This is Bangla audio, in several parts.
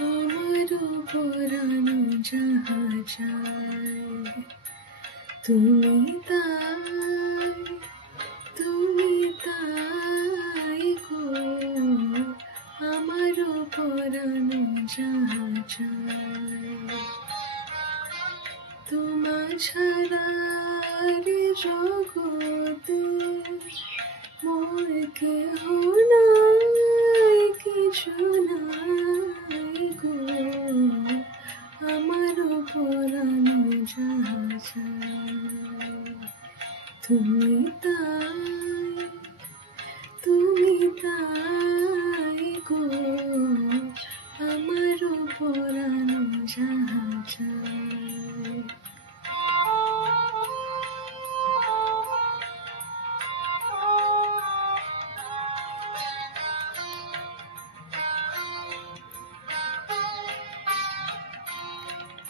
আমারও পরানো যাহা চায় তুমি তাই, তুমি তাই গো। আমারও পরানো যাহা চায় তোমা ছাড়া রে জগতে মোর কেহ নাই, কিছু নাই গো। আমারও পরানো যাহা চায় তুমি তাই, তুমি তাই গো। আমারও পরানো যাহা চায়।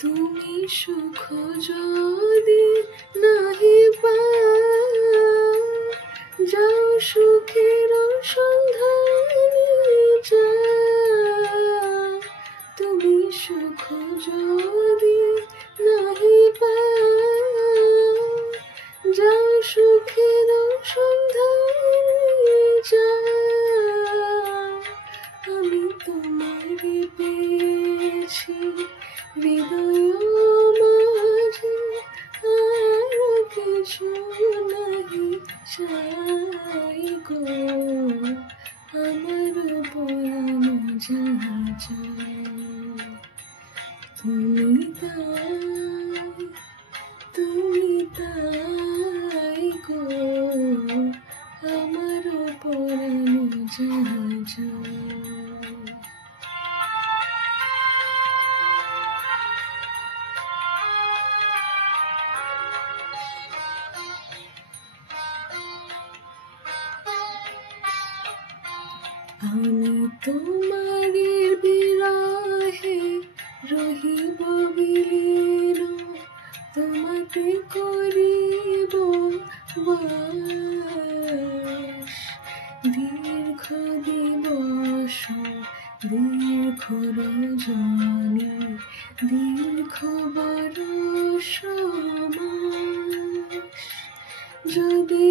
তুমি সুখ যদি নাহি পাও, যাও সুখের সন্ধানে যাও। তুমি সুখ যদি নাহি পাও, যাও সুখের সন্ধানে যাও। আমি তোমারে পেয়েছি হৃদয় মাঝে, আর কিছু নাহি চাই গো। আমার পরানো যাহা চায় তুমি তাই, তুমি তাই গো। আমার পরানো যাহা চায়। আমি তোমারে বিরহে রহিব বিলীন, তোমাতে করিব বাস। দীর্ঘ দিবস দীর্ঘ রজনী, দীর্ঘ বরষ মাস। যদি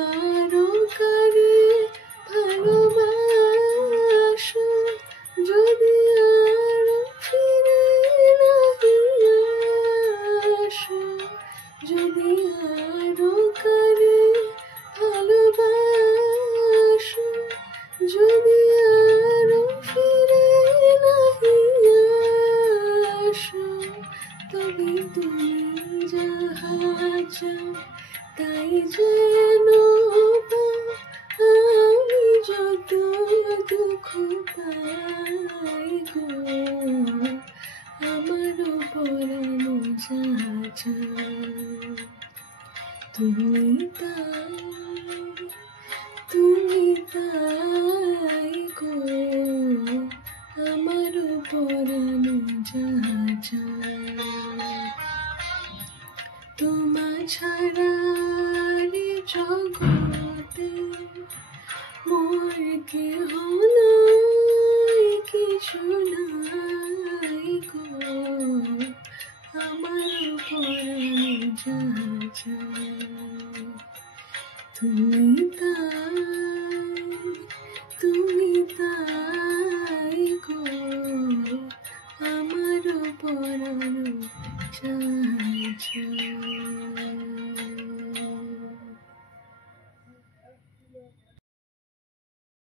আরো কারে ভালোবাসো, যদি আরো ফিরে নাহি আসো, যদি আরো কারে ভালোবাসো, যদি আরো ফিরে নাহি আসো, তবে তুমি যাহা চাও তাই যেন পাও। আমি যত দুঃখ পাই গো, আমারও পরানো যাহা চায় তুমি তাই, তুমি তাই গো। আমারও পরানো যাহা চায় তোমা ছাড়া রে জগতে মোর কেহ নাই, কিছু নাই গো। আমার পরানো যাহা চায় তুমি তাই, তুমি তাই।